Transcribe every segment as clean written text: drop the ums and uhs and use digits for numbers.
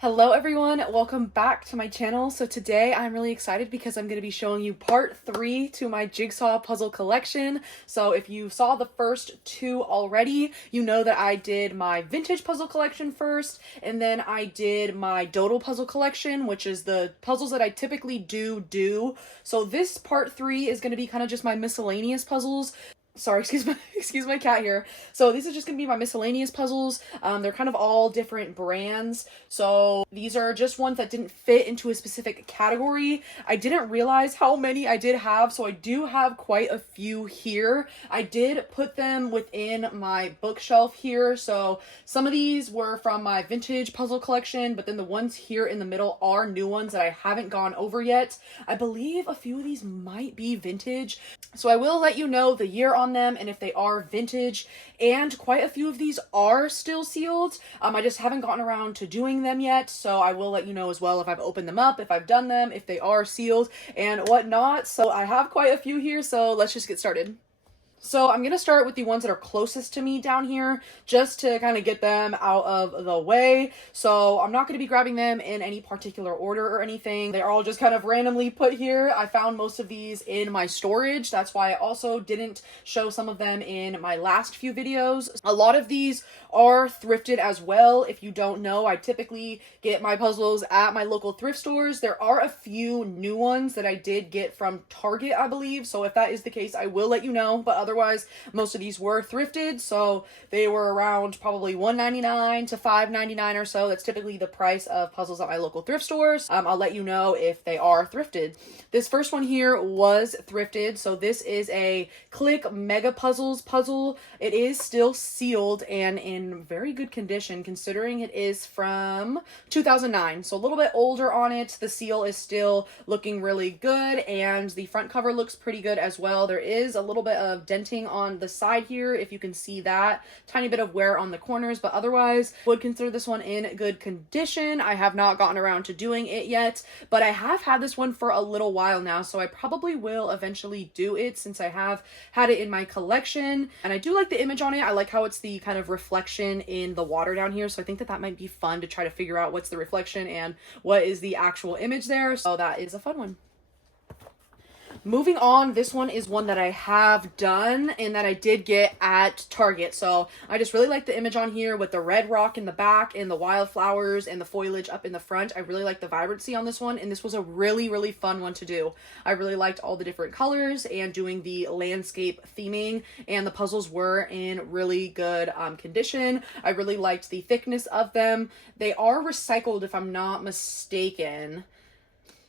Hello everyone, welcome back to my channel. So today I'm really excited because I'm going to be showing you part 3 to my Jigsaw puzzle collection. So if you saw the first 2 already, you know that I did my vintage puzzle collection first, and then I did my Doodle puzzle collection, which is the puzzles that I typically do. So this part 3 is going to be kind of just my miscellaneous puzzles. Sorry, excuse my cat here. So these are just gonna be my miscellaneous puzzles. They're kind of all different brands. So these are just ones that didn't fit into a specific category. I didn't realize how many I did have, so I do have quite a few here. I did put them within my bookshelf here. So some of these were from my vintage puzzle collection, but then the ones here in the middle are new ones that I haven't gone over yet. I believe a few of these might be vintage. So I will let you know the year on them and if they are vintage, and quite a few of these are still sealed. I just haven't gotten around to doing them yet, so I will let you know as well if I've opened them up, if I've done them, if they are sealed and whatnot. So I have quite a few here, so let's just get started. So I'm going to start with the ones that are closest to me down here, just to kind of get them out of the way. So I'm not going to be grabbing them in any particular order or anything. They're all just kind of randomly put here. I found most of these in my storage. That's why I also didn't show some of them in my last few videos. A lot of these are thrifted as well. If you don't know, I typically get my puzzles at my local thrift stores. There are a few new ones that I did get from Target, I believe. So if that is the case, I will let you know. But otherwise, most of these were thrifted, so they were around probably $1.99 to $5.99 or so. That's typically the price of puzzles at my local thrift stores. I'll let you know if they are thrifted. This first one here was thrifted, so this is a Click Mega Puzzles puzzle. It is still sealed and in very good condition considering it is from 2009, so a little bit older on it. The seal is still looking really good, and the front cover looks pretty good as well. There is a little bit of denting on the side here, if you can see that. Tiny bit of wear on the corners, but otherwise would consider this one in good condition. I have not gotten around to doing it yet, but I have had this one for a little while now, so I probably will eventually do it since I have had it in my collection. And I do like the image on it. I like how it's the kind of reflection in the water down here, so I think that that might be fun to try to figure out what's the reflection and what is the actual image there. So that is a fun one. Moving on, this one is one that I have done and that I did get at Target. So I just really like the image on here with the red rock in the back and the wildflowers and the foliage up in the front. I really like the vibrancy on this one, and this was a really fun one to do. I really liked all the different colors and doing the landscape theming, and the puzzles were in really good condition. I really liked the thickness of them. They are recycled if I'm not mistaken.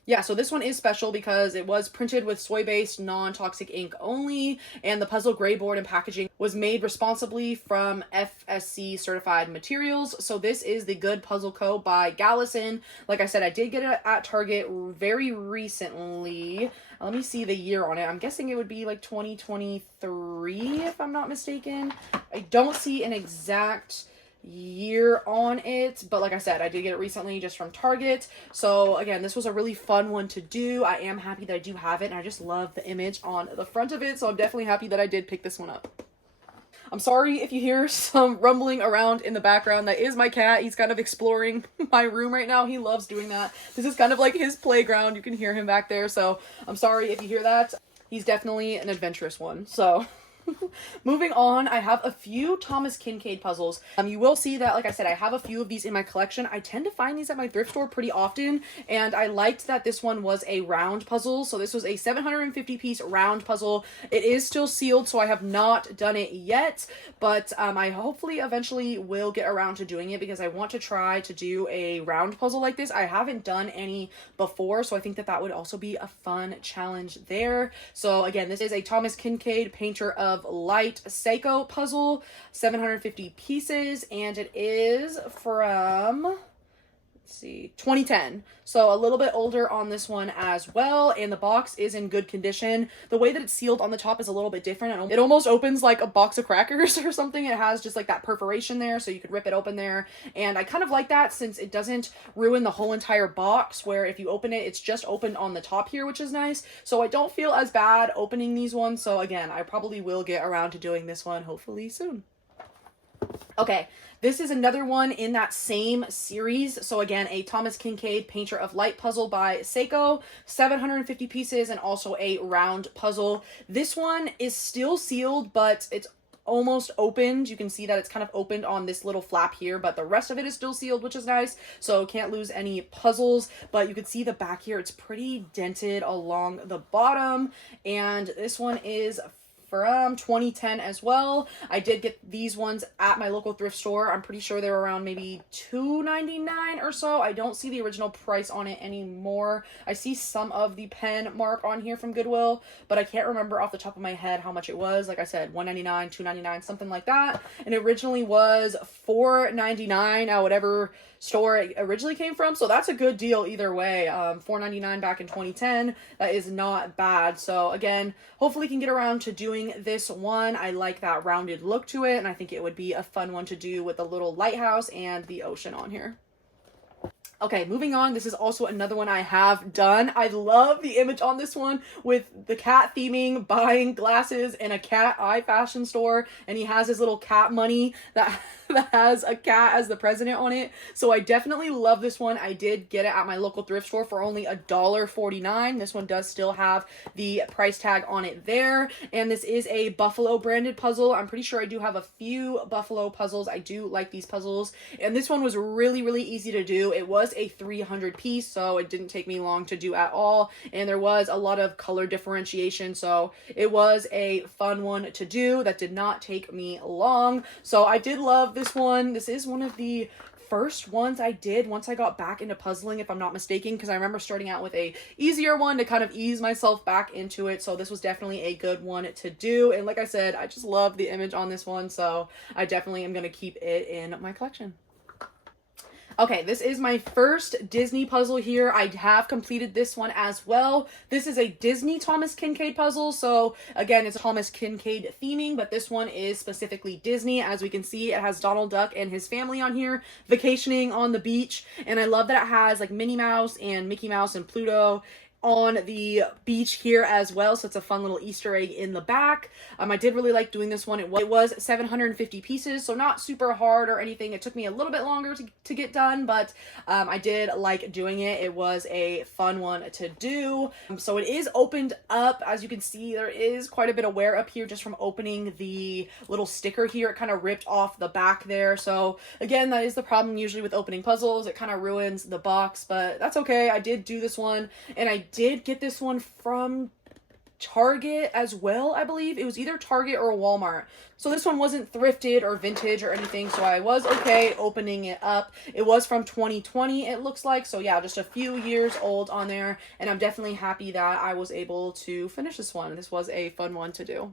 Yeah, so this one is special because it was printed with soy-based, non-toxic ink only, and the puzzle gray board and packaging was made responsibly from FSC certified materials. So this is the Good Puzzle Co. by Gallison. Like I said, I did get it at Target very recently. Let me see the year on it. I'm guessing it would be like 2023, if I'm not mistaken. I don't see an exact year on it, but like I said, I did get it recently just from Target. So again, this was a really fun one to do. I am happy that I do have it, and I just love the image on the front of it, so I'm definitely happy that I did pick this one up. I'm sorry if you hear some rumbling around in the background. That is my cat. He's kind of exploring my room right now. He loves doing that. This is kind of like his playground. You can hear him back there, so I'm sorry if you hear that. He's definitely an adventurous one, so moving on, I have a few Thomas Kinkade puzzles. You will see that, like I said, I have a few of these in my collection. I tend to find these at my thrift store pretty often, and I liked that this one was a round puzzle. So this was a 750 piece round puzzle. It is still sealed, so I have not done it yet, but I hopefully eventually will get around to doing it because I want to try to do a round puzzle like this. I haven't done any before, so I think that that would also be a fun challenge there. So again, this is a Thomas Kinkade Painter of Light Ceaco puzzle, 750 pieces, and it is from, let's see, 2010. So a little bit older on this one as well, and the box is in good condition. The way that it's sealed on the top is a little bit different. It almost opens like a box of crackers or something. It has just like that perforation there, so you could rip it open there. And I kind of like that since it doesn't ruin the whole entire box, where if you open it, it's just opened on the top here, which is nice. So I don't feel as bad opening these ones. So again, I probably will get around to doing this one hopefully soon. Okay, this is another one in that same series. So again, a Thomas Kinkade Painter of Light puzzle by Ceaco, 750 pieces, and also a round puzzle. This one is still sealed, but it's almost opened. You can see that it's kind of opened on this little flap here, but the rest of it is still sealed, which is nice. So can't lose any puzzles, but you can see the back here. It's pretty dented along the bottom, and this one is from 2010 as well. I did get these ones at my local thrift store. I'm pretty sure they're around maybe $2.99 or so. I don't see the original price on it anymore. I see some of the pen mark on here from Goodwill, but I can't remember off the top of my head how much it was. Like I said, $1.99, $2.99, something like that. And it originally was $4.99 at whatever store it originally came from, so that's a good deal either way. $4.99 back in 2010, that is not bad. So again, hopefully can get around to doing this one. I like that rounded look to it, and I think it would be a fun one to do with the little lighthouse and the ocean on here. Okay, moving on. This is also another one I have done. I love the image on this one with the cat theming, buying glasses in a cat eye fashion store, and he has his little cat money that has a cat as the president on it. So I definitely love this one. I did get it at my local thrift store for only $1.49. This one does still have the price tag on it there, and this is a Buffalo branded puzzle. I'm pretty sure I do have a few Buffalo puzzles. I do like these puzzles, and this one was really, really easy to do. It was a 300 piece, so it didn't take me long to do at all, and there was a lot of color differentiation, so it was a fun one to do that did not take me long. So I did love this one. This is one of the first ones I did once I got back into puzzling, if I'm not mistaken, because I remember starting out with a easier one to kind of ease myself back into it. So this was definitely a good one to do, and like I said, I just love the image on this one, so I definitely am going to keep it in my collection. Okay, this is my first Disney puzzle here. I have completed this one as well. This is a Disney Thomas Kinkade puzzle. So again, it's Thomas Kinkade theming, but this one is specifically Disney. As we can see, it has Donald Duck and his family on here vacationing on the beach. And I love that it has like Minnie Mouse and Mickey Mouse and Pluto on the beach here as well, so it's a fun little Easter egg in the back. I did really like doing this one. It was 750 pieces, so not super hard or anything. It took me a little bit longer to get done, but I did like doing it. It was a fun one to do. So it is opened up. As you can see, there is quite a bit of wear up here just from opening the little sticker here. It kind of ripped off the back there. So again, that is the problem usually with opening puzzles. It kind of ruins the box, but that's okay. I did do this one, and I did get this one from Target as well, I believe. It was either Target or Walmart. So this one wasn't thrifted or vintage or anything, so I was okay opening it up. It was from 2020, it looks like. So yeah, just a few years old on there, and I'm definitely happy that I was able to finish this one. This was a fun one to do.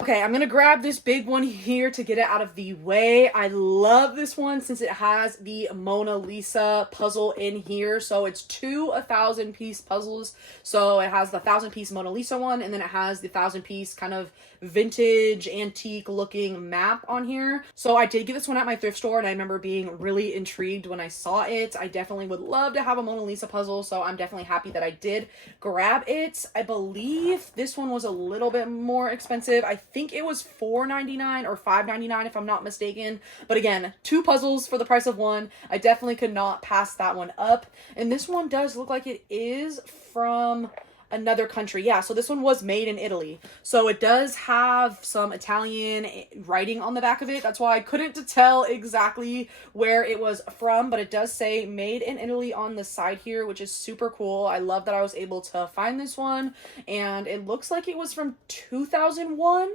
Okay, I'm gonna grab this big one here to get it out of the way. I love this one since it has the Mona Lisa puzzle in here. So it's two 1,000-piece puzzles. So it has the 1,000-piece Mona Lisa one, and then it has the 1,000-piece kind of vintage antique looking map on here. So I did get this one at my thrift store, and I remember being really intrigued when I saw it. I definitely would love to have a Mona Lisa puzzle, so I'm definitely happy that I did grab it. I believe this one was a little bit more expensive. I think it was $4.99 or $5.99 if I'm not mistaken. But again, two puzzles for the price of one. I definitely could not pass that one up. And this one does look like it is from another country. Yeah, so this one was made in Italy. So it does have some Italian writing on the back of it. That's why I couldn't tell exactly where it was from, but it does say made in Italy on the side here, which is super cool. I love that I was able to find this one, and it looks like it was from 2001.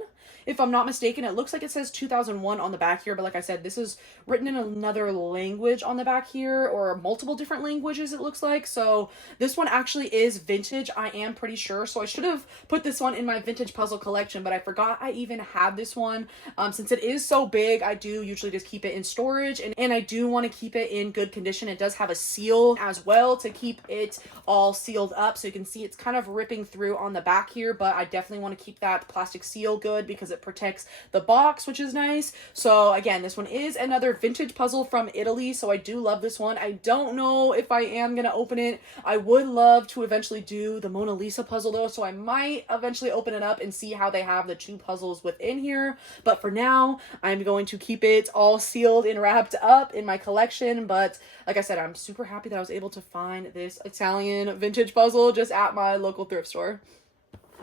If I'm not mistaken, it looks like it says 2001 on the back here, but like I said, this is written in another language on the back here, or multiple different languages it looks like. So this one actually is vintage, I am pretty sure. So I should have put this one in my vintage puzzle collection, but I forgot I even had this one. Since it is so big, I do usually just keep it in storage, and I do want to keep it in good condition. It does have a seal as well to keep it all sealed up. So you can see it's kind of ripping through on the back here, but I definitely want to keep that plastic seal good because it protects the box, which is nice. So again, this one is another vintage puzzle from Italy, so I do love this one. I don't know if I am gonna open it. I would love to eventually do the Mona Lisa puzzle though, so I might eventually open it up and see how they have the two puzzles within here. But for now, I'm going to keep it all sealed and wrapped up in my collection. But like I said, I'm super happy that I was able to find this Italian vintage puzzle just at my local thrift store.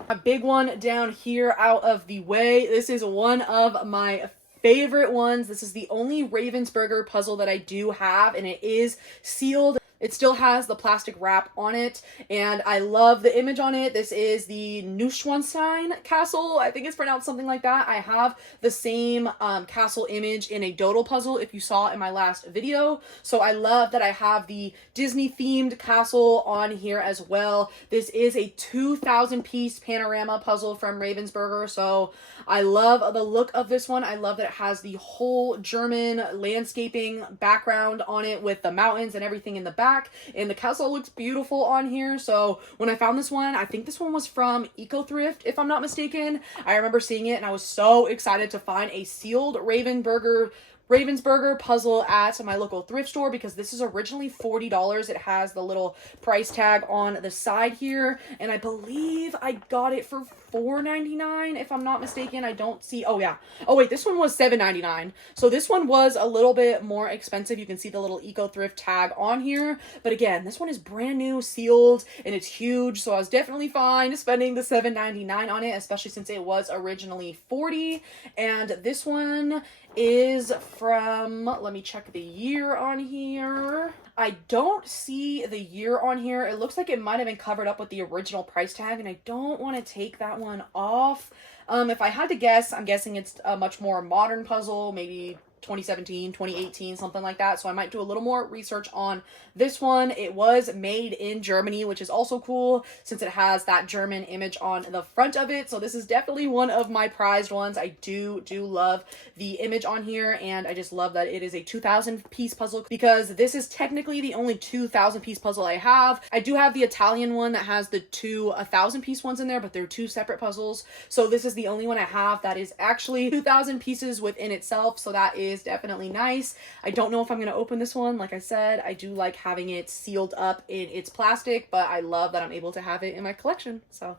A big one down here out of the way. This is one of my favorite ones. This is the only Ravensburger puzzle that I do have, and it is sealed. It still has the plastic wrap on it, and I love the image on it. This is the Neuschwanstein castle. I think it's pronounced something like that. I have the same castle image in a Doodle puzzle, if you saw in my last video. So I love that I have the Disney-themed castle on here as well. This is a 2,000-piece panorama puzzle from Ravensburger, so I love the look of this one. I love that it has the whole German landscaping background on it with the mountains and everything in the back. And the castle looks beautiful on here. So when I found this one, I think this one was from Eco Thrift, if I'm not mistaken. I remember seeing it and I was so excited to find a sealed Ravensburger puzzle at my local thrift store, because this is originally $40. It has the little price tag on the side here, and I believe I got it for $4.99 if I'm not mistaken. I don't see, oh yeah, oh wait, this one was $7.99, so this one was a little bit more expensive. You can see the little Eco Thrift tag on here, but again, this one is brand new, sealed, and it's huge, so I was definitely fine spending the $7.99 on it, especially since it was originally $40. And this one is from, let me check the year on here. I don't see the year on here. It looks like it might have been covered up with the original price tag, and I don't want to take that one off. If I had to guess, I'm guessing it's a much more modern puzzle, maybe 2017, 2018, something like that. So I might do a little more research on this one. It was made in Germany, which is also cool since it has that German image on the front of it. So this is definitely one of my prized ones. I do love the image on here, and I just love that it is a 2,000-piece puzzle, because this is technically the only 2,000-piece puzzle I have. I do have the Italian one that has the two 1,000-piece ones in there, but they're two separate puzzles. So this is the only one I have that is actually 2,000 pieces within itself. So that is definitely nice. I don't know if I'm going to open this one. Like I said, I do like having it sealed up in its plastic, but I love that I'm able to have it in my collection. So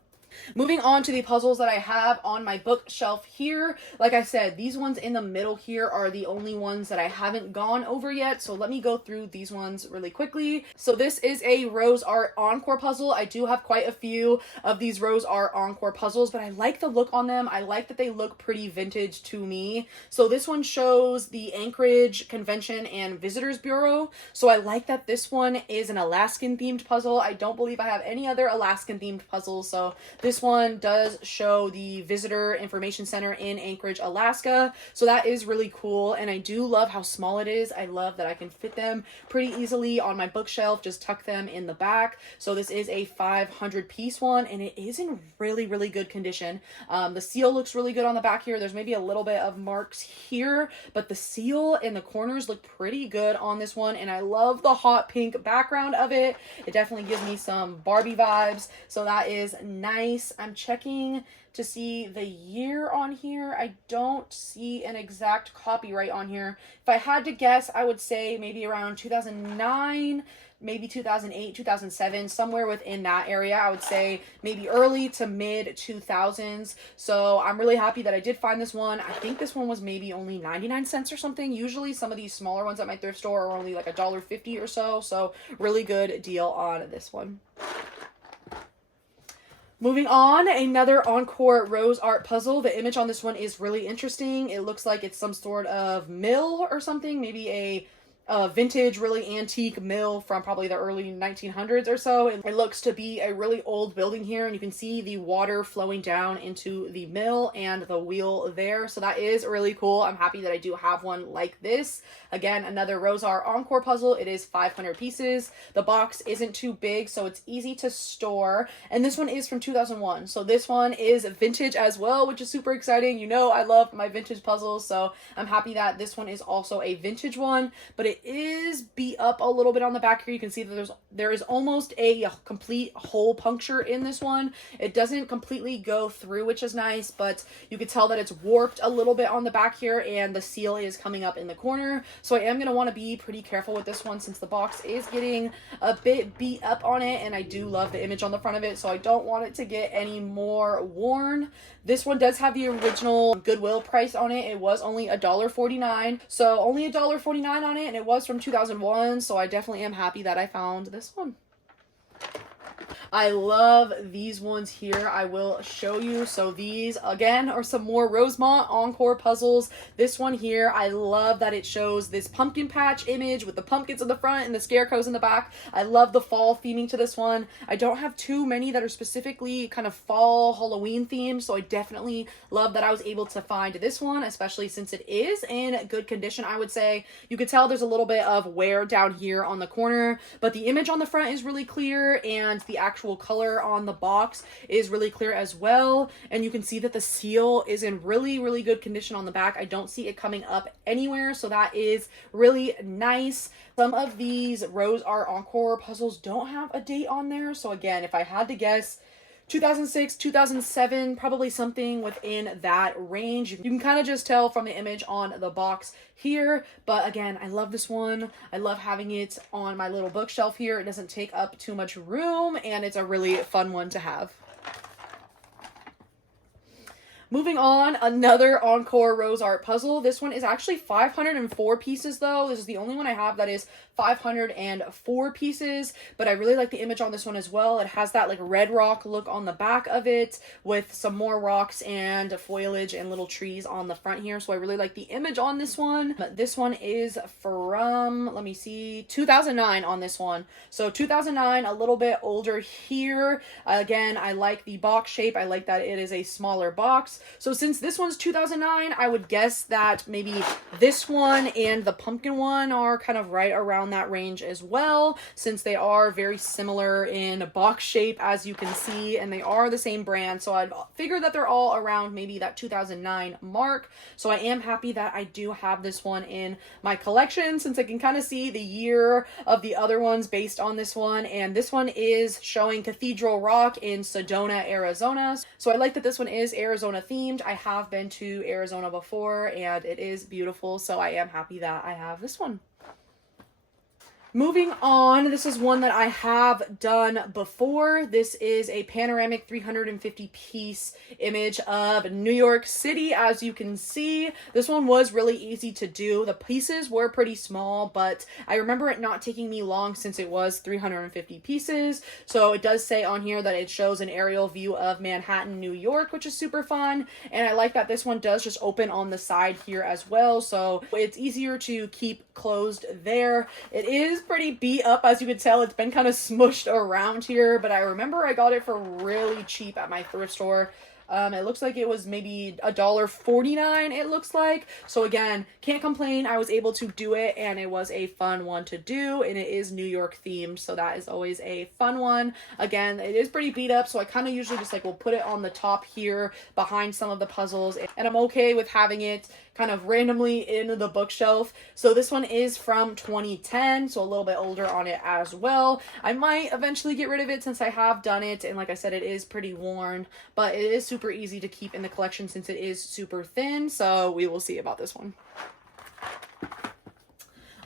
moving on to the puzzles that I have on my bookshelf here. Like I said, these ones in the middle here are the only ones that I haven't gone over yet. So let me go through these ones really quickly. So this is a Roseart Encore puzzle. I do have quite a few of these Roseart Encore puzzles, but I like the look on them. I like that they look pretty vintage to me. So this one shows the Anchorage Convention and Visitors Bureau. So I like that this one is an Alaskan themed puzzle. I don't believe I have any other Alaskan themed puzzles. So this one does show the Visitor Information Center in Anchorage, Alaska. So that is really cool. And I do love how small it is. I love that I can fit them pretty easily on my bookshelf, just tuck them in the back. So this is a 500-piece one, and it is in really good condition. The seal looks really good on the back here. There's maybe a little bit of marks here, but the seal and the corners look pretty good on this one. And I love the hot pink background of it. It definitely gives me some Barbie vibes. So that is nice. I'm checking to see the year on here. I don't see an exact copyright on here. If I had to guess, I would say maybe around 2009, maybe 2008, 2007, somewhere within that area. I would say maybe early to mid 2000s. So I'm really happy that I did find this one. I think this one was maybe only 99 cents or something. Usually some of these smaller ones at my thrift store are only like $1.50 or so. So really good deal on this one. Moving on, another Encore Roseart puzzle. The image on this one is really interesting. It looks like it's some sort of mill or something, maybe a vintage, really antique mill from probably the early 1900s or so. It looks to be a really old building here, and you can see the water flowing down into the mill and the wheel there. So that is really cool. I'm happy that I do have one like this. Again, another Roseart Encore puzzle. It is 500 pieces. The box isn't too big, so it's easy to store. And this one is from 2001. So this one is vintage as well, which is super exciting. You know, I love my vintage puzzles, so I'm happy that this one is also a vintage one, but it it is beat up a little bit on the back here. You can see that there is almost a complete hole puncture in this one. It doesn't completely go through, which is nice, but you can tell that it's warped a little bit on the back here, and the seal is coming up in the corner. So I am going to want to be pretty careful with this one since the box is getting a bit beat up on it, and I do love the image on the front of it, so I don't want it to get any more worn. This one does have the original Goodwill price on it. It was only $1.49, so only $1.49 on it, and it was from 2001, so I definitely am happy that I found this one. I love these ones here. I will show you. So these, again, are some more Rosemont Encore puzzles. This one here, I love that it shows this pumpkin patch image with the pumpkins in the front and the scarecrows in the back. I love the fall theming to this one. I don't have too many that are specifically kind of fall Halloween themed, so I definitely love that I was able to find this one, especially since it is in good condition, I would say. You could tell there's a little bit of wear down here on the corner, but the image on the front is really clear, and the actual color on the box is really clear as well, and you can see that the seal is in really good condition on the back. I don't see it coming up anywhere, so that is really nice. Some of these Roseart Encore puzzles don't have a date on there, so again, if I had to guess, 2006, 2007, probably something within that range. You can kind of just tell from the image on the box here, but again, I love this one. I love having it on my little bookshelf here. It doesn't take up too much room, and it's a really fun one to have. Moving on, another Encore Roseart puzzle. This one is actually 504 pieces though. This is the only one I have that is 504 pieces, but I really like the image on this one as well. It has that like red rock look on the back of it with some more rocks and foliage and little trees on the front here. So I really like the image on this one. But this one is from, let me see, 2009 on this one. So 2009, a little bit older here. Again, I like the box shape. I like that it is a smaller box. So since this one's 2009, I would guess that maybe this one and the pumpkin one are kind of right around that range as well, since they are very similar in box shape, as you can see, and they are the same brand. So I'd figure that they're all around maybe that 2009 mark. So I am happy that I do have this one in my collection, since I can kind of see the year of the other ones based on this one. And this one is showing Cathedral Rock in Sedona, Arizona. So I like that this one is Arizona themed. I have been to Arizona before, and it is beautiful. So I am happy that I have this one. Moving on, this is one that I have done before. This is a panoramic 350 piece image of New York City. As you can see, this one was really easy to do. The pieces were pretty small, but I remember it not taking me long since it was 350 pieces. So it does say on here that it shows an aerial view of Manhattan, New York, which is super fun. And I like that this one does just open on the side here as well, so it's easier to keep closed there. It is pretty beat up, as you can tell. It's been kind of smushed around here, but I remember I got it for really cheap at my thrift store. It looks like it was maybe $1.49, it looks like. So again, can't complain. I was able to do it, and it was a fun one to do, and it is New York themed, so that is always a fun one. Again, it is pretty beat up, so I kind of usually just like will put it on the top here behind some of the puzzles, and I'm okay with having it kind of randomly in the bookshelf. So this one is from 2010, so a little bit older on it as well. I might eventually get rid of it since I have done it, and like I said, it is pretty worn, but it is super easy to keep in the collection since it is super thin, so we will see about this one.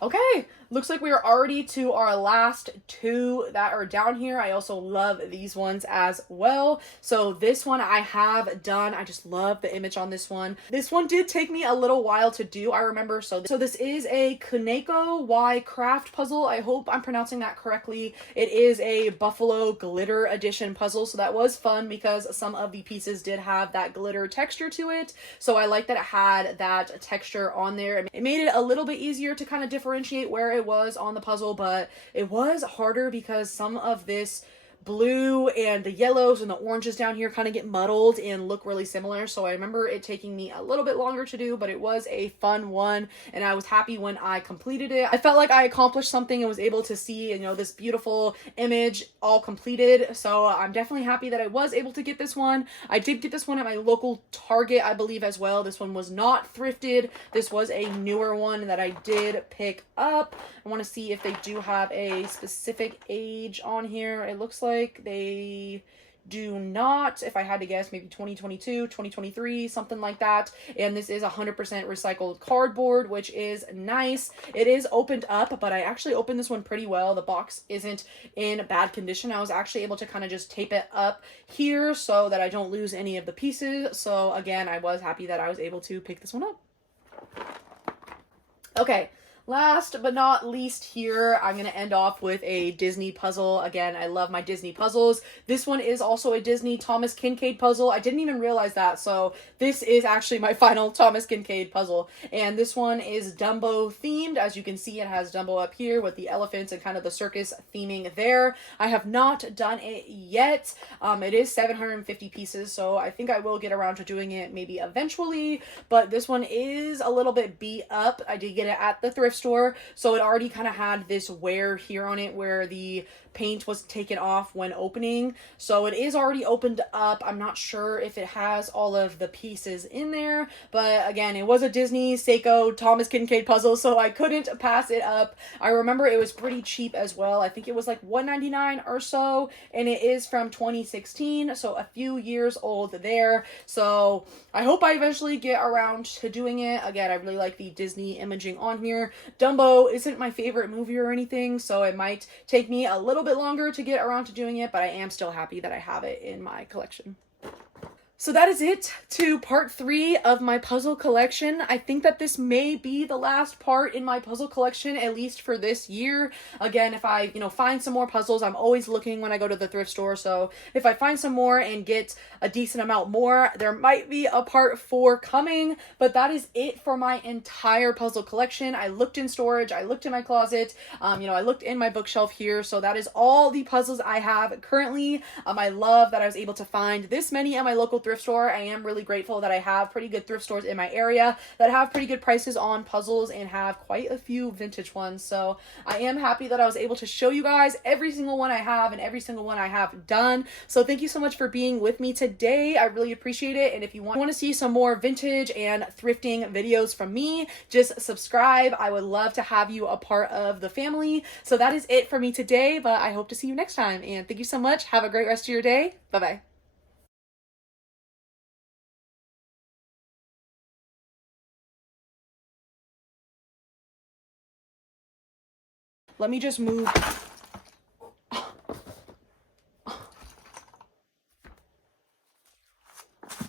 Okay, looks like we are already to our last two that are down here. I also love these ones as well. So this one I have done. I just love the image on this one. This one did take me a little while to do, I remember. So this is a Ceaco Y craft puzzle. I hope I'm pronouncing that correctly. It is a Buffalo glitter edition puzzle, so that was fun because some of the pieces did have that glitter texture to it. So I like that it had that texture on there. It made it a little bit easier to kind of differentiate where it was on the puzzle, but it was harder because some of this blue and the yellows and the oranges down here kind of get muddled and look really similar. So I remember it taking me a little bit longer to do, but it was a fun one and I was happy when I completed it. I felt like I accomplished something and was able to see, you know, this beautiful image all completed. So I'm definitely happy that I was able to get this one. I did get this one at my local Target, I believe, as well. This one was not thrifted. This was a newer one that I did pick up. I want to see if they do have a specific age on here. It looks like they do not. If I had to guess, maybe 2022, 2023, something like that. And this is 100% recycled cardboard, which is nice. It is opened up, but I actually opened this one pretty well. The box isn't in bad condition. I was actually able to kind of just tape it up here so that I don't lose any of the pieces. So again, I was happy that I was able to pick this one up. Okay. Last but not least here, I'm going to end off with a Disney puzzle. Again, I love my Disney puzzles. This one is also a Disney Thomas Kinkade puzzle. I didn't even realize that, so this is actually my final Thomas Kinkade puzzle. And this one is Dumbo themed. As you can see, it has Dumbo up here with the elephants and kind of the circus theming there. I have not done it yet. It is 750 pieces, so I think I will get around to doing it maybe eventually. But this one is a little bit beat up. I did get it at the thrift store, so it already kind of had this wear here on it where the paint was taken off when opening, so it is already opened up. I'm not sure if it has all of the pieces in there, but again, it was a Disney Ceaco Thomas Kinkade puzzle, so I couldn't pass it up. I remember it was pretty cheap as well. I think it was like $1.99 or so, and it is from 2016, so a few years old there. So I hope I eventually get around to doing it. Again, I really like the Disney imaging on here. Dumbo isn't my favorite movie or anything, so it might take me a little bit longer to get around to doing it, but I am still happy that I have it in my collection. So that is it to part 3 of my puzzle collection. I think that this may be the last part in my puzzle collection, at least for this year. Again, if I, find some more puzzles, I'm always looking when I go to the thrift store. So if I find some more and get a decent amount more, there might be a part 4 coming. But that is it for my entire puzzle collection. I looked in storage, I looked in my closet, I looked in my bookshelf here. So that is all the puzzles I have currently. I love that I was able to find this many at my local thrift store. I am really grateful that I have pretty good thrift stores in my area that have pretty good prices on puzzles and have quite a few vintage ones. So I am happy that I was able to show you guys every single one I have and every single one I have done. So thank you so much for being with me today. I really appreciate it. And if you want to see some more vintage and thrifting videos from me, just subscribe. I would love to have you a part of the family. So that is it for me today, but I hope to see you next time. And thank you so much. Have a great rest of your day. Bye-bye. Let me just move